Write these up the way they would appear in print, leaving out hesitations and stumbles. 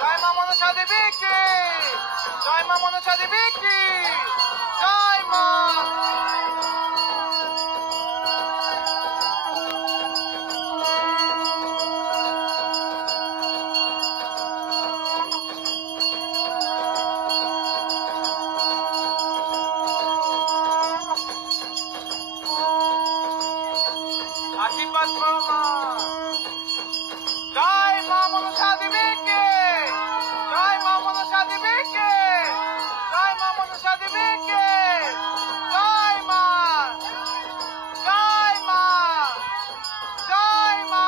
জয় মা মনসা দেবী কি, জয় মা মনসা দেবী কি, জয় মা। আশীর্বাদ করো মা। জয় মা মনসা দেবী কি, জয় মা মনসা দেবী কি, জয় মা মনসা দেবী কি, জয় মা, জয় মা, জয় মা।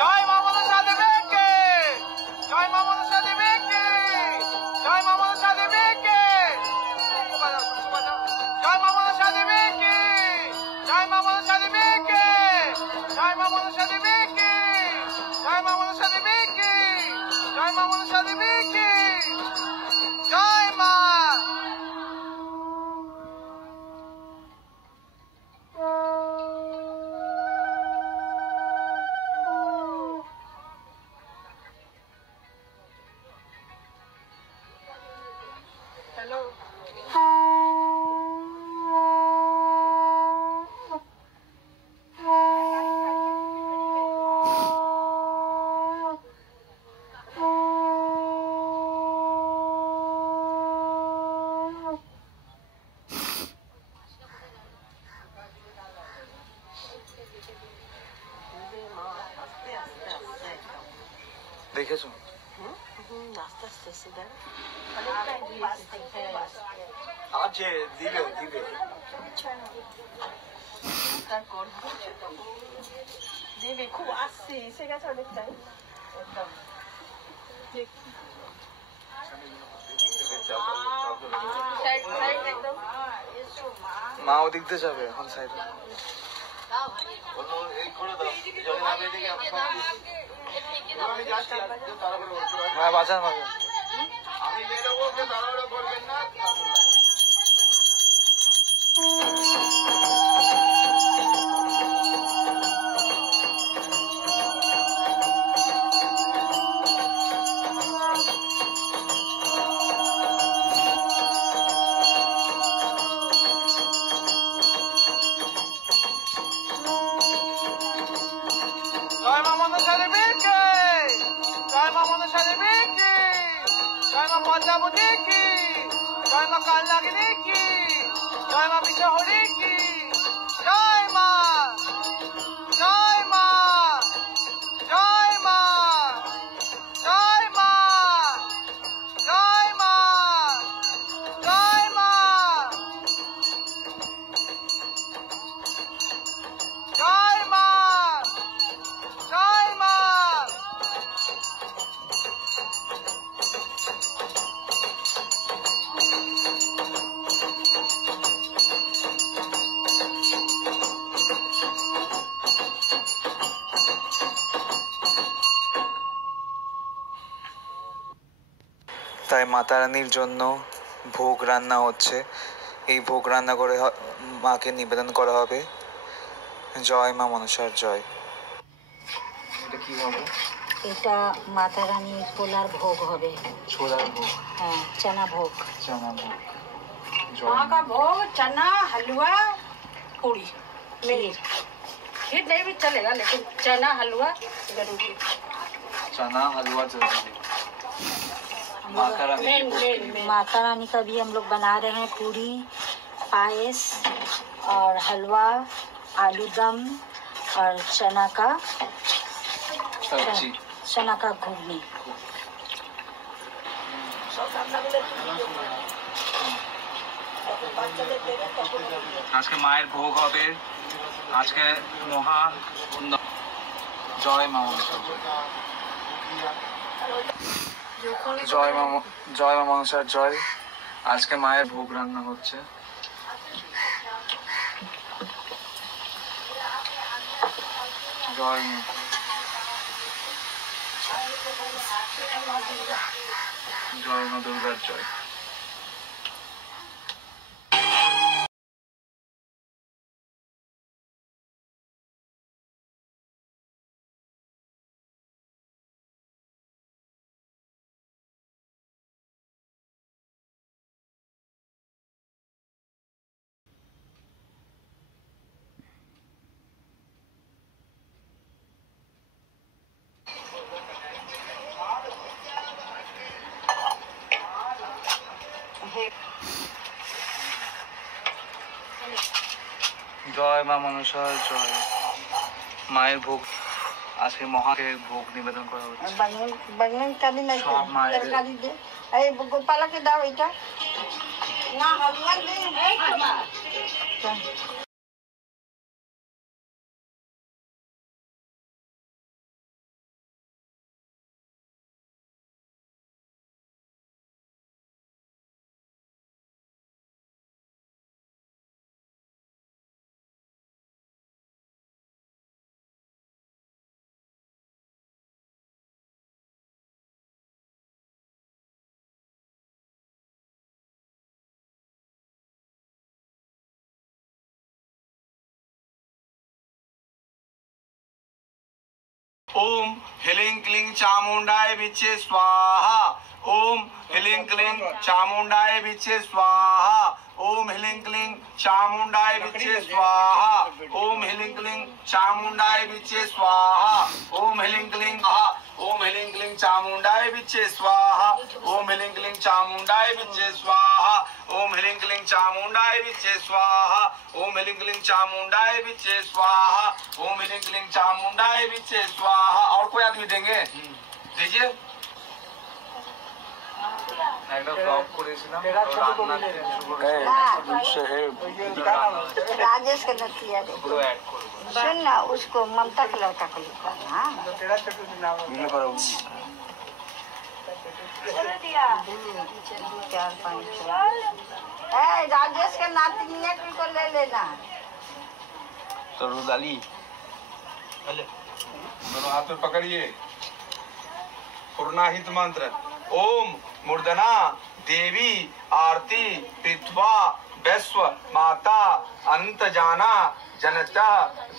জয় মা মনসা দেবী কি, জয় মা মনসা দেবী কি, জয় মা মনসা দেবী কি, জয় মা মনসা দেবী কি, জয় মা মনসা দেবী কি, জয় মা মনসা দেবী কি, জয় মা মনসা দেবী কি, জয় মা মনসা দেবী কি, জয় মা। হ্যালো দেখেছো? আস্তে আস্তে আস্তে দেখ আছে দিবে দিবে দেবে খুব আসছে এসে গেছে অনেকটাই মা ওদিক দিয়ে যাবে এখন সাইডে। হ্যাঁ বাজার বাজার জয় মা মনসা দেবী কি, জয় মা মনসা দেবী কি, জয় মা পদ্মাবতী কি, জয় মা কালনাগিনী কি, জয় মা বিশ্বহরি কি, জয় মা, জয় মা, জয় মা, জয় মা, জয় মা, জয় মা, জয় মা, জয় মা। তাই মাতা রানীর জন্য ভোগ রান্না হচ্ছে। এই ভোগ রান্না করে মাকে নিবেদন করা হবে। জয় মা মনসার জয়। এটা কি হবে? এটা মাতা রানীর ছোলার ভোগ হবে। ছোলার ভোগ? হ্যাঁ, চানা ভোগ। চানা ভোগ। माँ का भोग चना हलवा पूरी खीर नहीं भी चलेगा लेकिन चना हलवा जरूरी। चना हलवा जरूरी। माता रानी का भी हम लोग बना रहे हैं पूरी, पायस और हलवा, आलू दम और चना का सब्जी, चना का घुगनी। আজকে মায়ের ভোগ হবে। আজকে মহা জয় মা মনসা। জয় মা মনসার জয়। আজকে মায়ের ভোগ রান্না হচ্ছে। জয় মা, জয় মা দুর্গার জয়। জয় মা মনসার জয়। মায়ের ভোগ আজকে মহাকে ভোগ নিবেদন করা হচ্ছে। বাগনান কালি নাই তো, সব মায়ের। কালি দে। এই গোপালকে দাও এটা। না হালুয়া দে। ओम ह्लीं क्लीं चामुंडाय विचे स्वाहा। ओम ह्लीं क्लीं चामुंडाय विचे स्वाहा। ओम ह्लीं क्लीं चामुंडाय विचे स्वाहा। ओम ह्लीं क्लीं चामुंडाय विचे स्वाहा। ओम ह्लीं क्लीं ओम ह्लीं क्लीं चामुंडाय विचे स्वाहा। ओम ह्लीं क्लीं चामुंडाय विचे स्वाहा। ओम ह्लीं क्लीं चामुंडाय विचे स्वाहा। ओम ह्लीं क्लीं चामुंडाय विचे स्वाहा। ओम ह्लीं क्लीं चामुंडाय विचे स्वाहा। और कोई आदमी देंगे? दीजिए। राजेश के नतिया दे। सुन ना, उसको ममता के लड़का को लिखा। हाँ चार पाँच। राजेश के नातिनिया को ले लेना। तो रुदाली दोनों हाथ में पकड़िए। पूर्णाहित मंत्र। ओम मूर्धना देवी आरती पृथ्वा वैश्व माता अनंत जाना जनता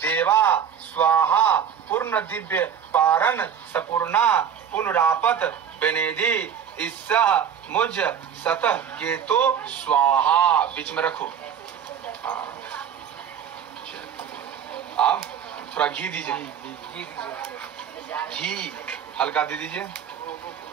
देवा स्वाहा। पूर्ण दिव्य पारण सपूर्णा पुनरापत बेनेदी ईसा मुझ सतह के तो स्वाहा। बीच में रखो। आप थोड़ा घी दीजिए। घी हल्का दे दीजिए।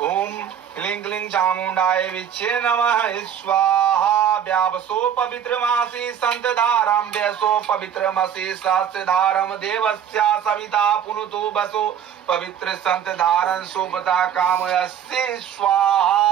ओम क्लीं क्लीं चामुंडाय विचे नमः स्वाहा। व्यावसो पवित्रमासी संतधारं व्यसो पवित्रमसि सहस्रधारं देवस्या सविता पुनुतो बसो पवित्र संतधारं सोपता कामयस्ति स्वाहा।